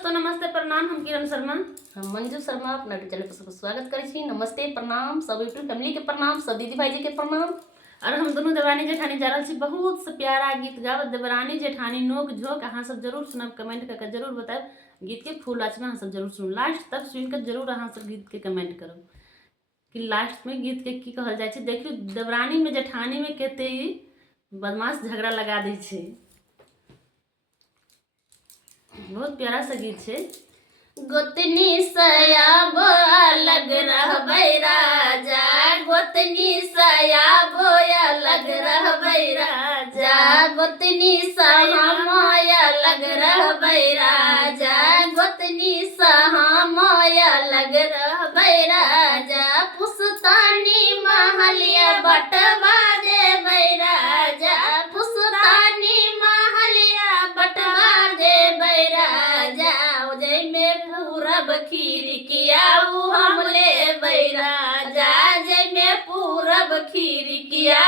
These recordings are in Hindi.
दोस्तों, नमस्ते प्रणाम। हम किरण शर्मा, हम मंजू शर्मा अपना चैनल पर सबको स्वागत करै छी। नमस्ते प्रणाम सब यूट्यूब फैमिली के प्रणाम, सब दीदी भाई जी के प्रणाम। और हम दोनों देवरानी जेठानी जा रहा छी बहुत से प्यारा गीत गावत। देवरानी जेठानी नोक झोंक अहाँ सब जरूर सुनब, कमेंट करके जरूर बताएब। गीत के फुल आचना अहाँ सब जरूर सुन, लास्ट तक सुनकर जरूर अहाँ सब गीत के कमेंट करब कि लास्ट में गीत के की कहल जाए छै। देखियो देवरानी में जेठानी में कते बदमाश झगड़ा लगा दै छै। बहुत प्यारा सा गीत है। गोतनी सयाब अलग रहबै राजा, गोतनी सयाब अलग रहबै राजा, गोतनी हम अलग रहबै राजा, गोतनी हम अलग रहबै राजा। पुस्तानी महलिया बटवा देबै राजा, पुस्तानी महलिया बटवा देबै राजा। जैमे पूरब खिड़किया हम लेबै राजा, जैमे पूरब खिड़किया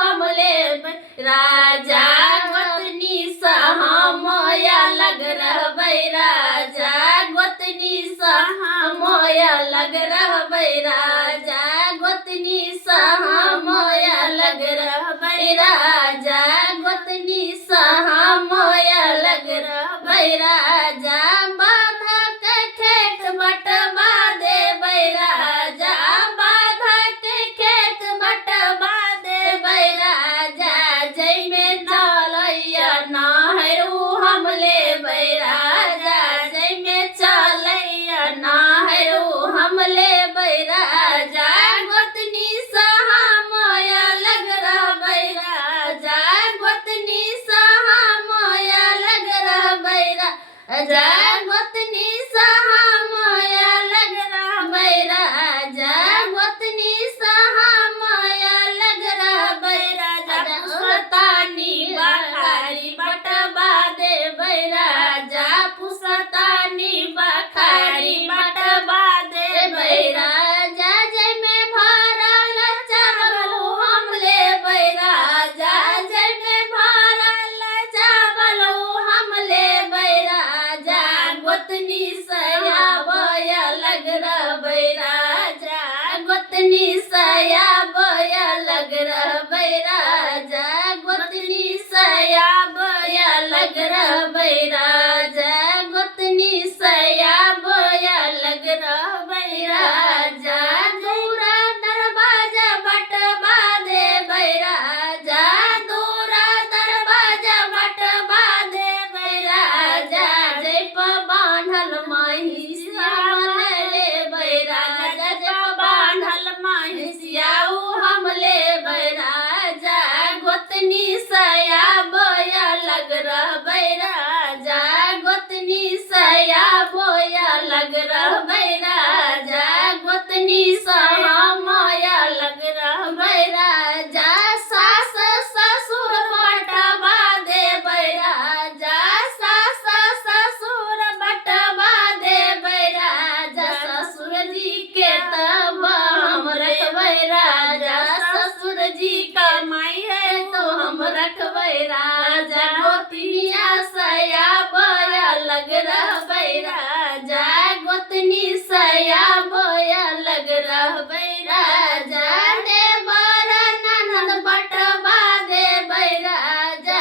हम लेबै राजा। गोतनी हम अलग रहबै राजा, गोतनी हम अलग रहबै राजा, गोतनी हम अलग रहबै राजा, गोतनी हम अलग रहबै राजा। बाधक खेत बटवा देबै राजा, बाधक खेत बटवा देबै राजा। जैमे चलैया नहर हम लेबै राजा, जैमे चलैया नहर हम लेबै राजा। गोतनी हम अलग रहबै राजा, गोतनी हम अलग रहबै राजा, गोतनी हम अलग रहबै राजा, गोतनी हम अलग रहबै राजा। पुसतानी बखारी बटवा देबै राजा, पुसतानी बखारी बटवा देबै राजा। जैमे भरल चावल हम लेबै राजा, जैमे भरल चावल हम लेबै राजा। गोतनी सयाब अलग रहबै राजा, गोतनी सयाब अलग रहबै राजा, गोतनी सयाब अलग रहबै राजा, गोतनी सयाब अलग रहबै राजा। दूरा दरवाजा बटवा देबै राजा, दूरा दरवाजा बटवा देबै राजा। जैप बान्हल महिषिया लेबै राजा, जैप बान्हल महिषिया हम लेबै राजा। गोतनी सयाब अलग रहबै राजा, गोतनी सयाब अलग रहबै राजा, गोतनी हम अलग रहबै राजा। सास ससुर बटवा देबै राजा, सास ससुर बटवा देबै राजा। ससुर जी के तब हम रखबै राजा, ससुर जी कमाई है तो हम रखबै राजा। गोतनिया सयाब अलग रहबै राजा, गोतनी सयाब अलग रहबै राजा। देवर ननद बटवा देबै राजा,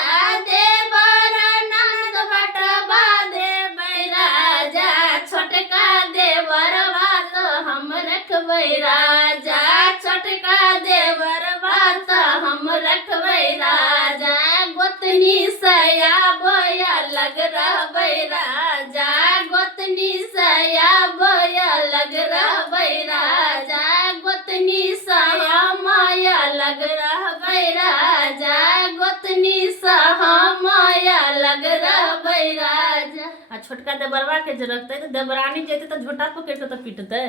देवर ननद बटवा देबै राजा। छोटका देवरवा तो हम रखबै राजा, छोटका देवरवा तो हम रखबै राजा। गोतनी सयाब अलग रहबै राजा, गोतनी सयाब अलग रहबै राजा, गोतनी हम अलग रहबै राजा, गोतनी हम अलग रहबै राजा। आ छोटका देवरवा के जे रखते तो देवरानी जेते तो झोटा पकड़ के तो पीटते।